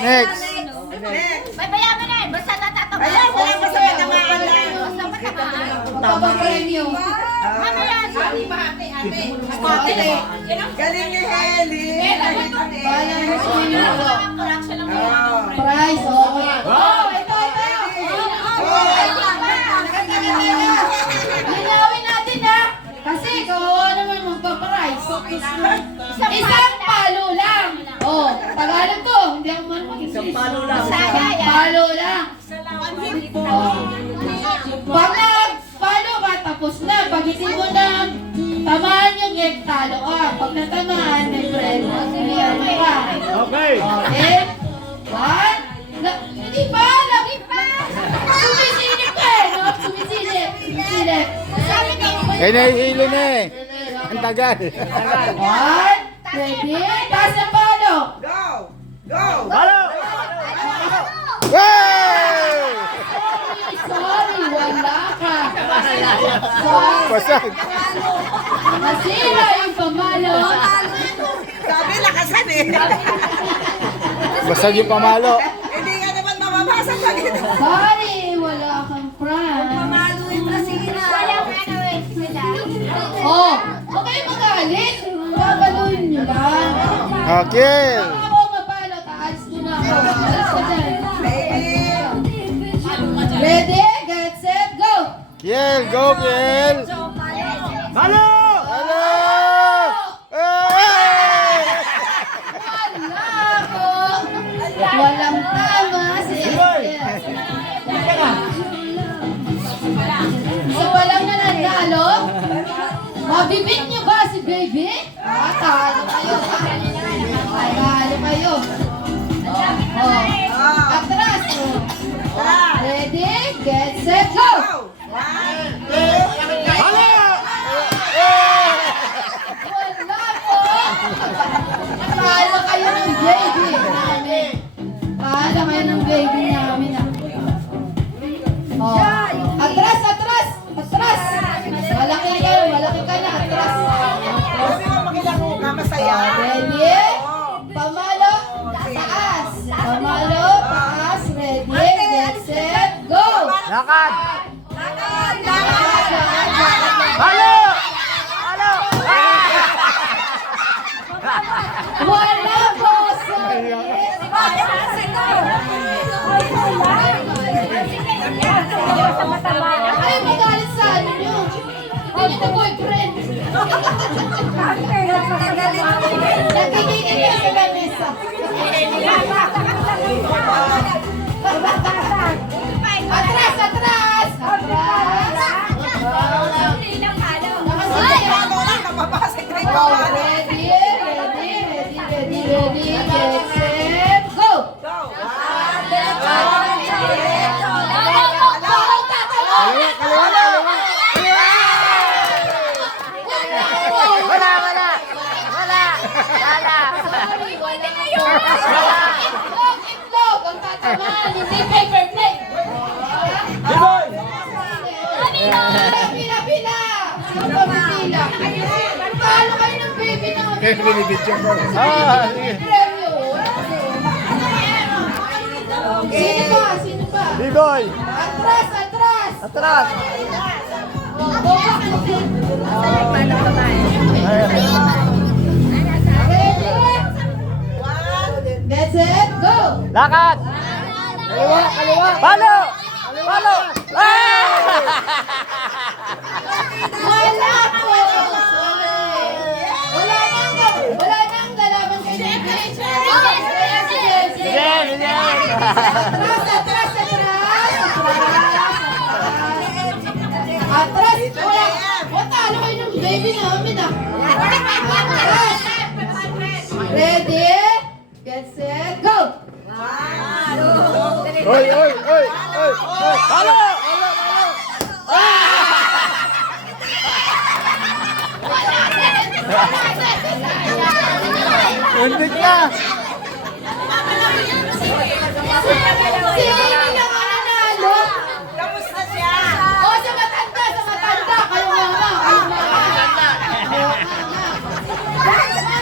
Next. May bayaman na eh. Basta natatamaan. Ayan, wala pa sa matamaan lang. Basta matamaan. Papapremyo. Mamaya, sabi ba ate? Galing ni Heli. Bayan mo sa inyo. Correction lang mo. Price, okay. Oh, ito. Linawin natin ha. Kasi kawawa naman magpa-price. Isang palo lang. Oh, Tagalog to. Hindi ako marunong. Isang palo lang. Isang palo lang. Pag nagpalo ka, tapos na. Pag hindi mo na tamaan yung egg, talo ka. Pag natamaan, may bread. Ayan ka. Okay. Okay? One. Hindi pa. Lagi pa. Sumisilip ka eh. No? Sumisilip. Sabi kayo. Eh, nahihilo na eh. Ang tagal. One. Ready? Taas ang palo. Go! Go! Halo! Hey! Sorry, wala ka. Sorry. Basag. Nasira yung pamalo. Sabi, lakasan eh. Basag yung pamalo. Hindi ka naman mamabasa pag ito. Sorry, wala kang prank. Walang ano eh. Sila. Oh, huwag kayo magalit. Babaluin nyo lang. Okay. Kung ako mapalo, taas mo na ako. Alis ka dyan. Ready, get set, go! Kiel, go Kiel. Halo! Halo! Hey! Wala ko. Walang tama si Esther. Isa pa lang na nanalo? Mabibig niyo ba si baby? Talo kayo. Talo kayo. Oh. Atras. Ready, get set, go! Halo! Wala po! Talo kayo ng baby namin. Talo kayo ng baby namin. Oh. Atras, atras! Atras! Malaki ka na, atras. Sabi mo makilaro ka, masaya. Ready? Pamalo, taas. Pamalo, taas. Ready, get set, go! Lakad! Halo! Halo! Wala po, sorry. Ay, magalit sa ano nyo. Hindi na boyfriend. Nagkikingin niya si Vanessa. Atras, atras! Atras! Napapasok na yung Oh, pamalo. ready, get set, go! Itlog ang tatamaan, hindi paper plate. Pila. Ang pamipila. Talo kayo ng baby namin. Binibidyo ko. Sige. Premyo. Sino ba? Bigoy! Atras, atras. Atras! Oh, go back. Ready? That's it, go! Lakad! Kaliwa! Kaliwa! Palo! Palo! Wala po! Wala nang lalaban kay Baby. Sige! Sige! Atras, atras, atras! Atras! Wala! Talo kayo ng baby namin ah! Atras! Ready? Get set, go! Oy! Oy! Oy! Oy! Oy! Palo! Hindi na!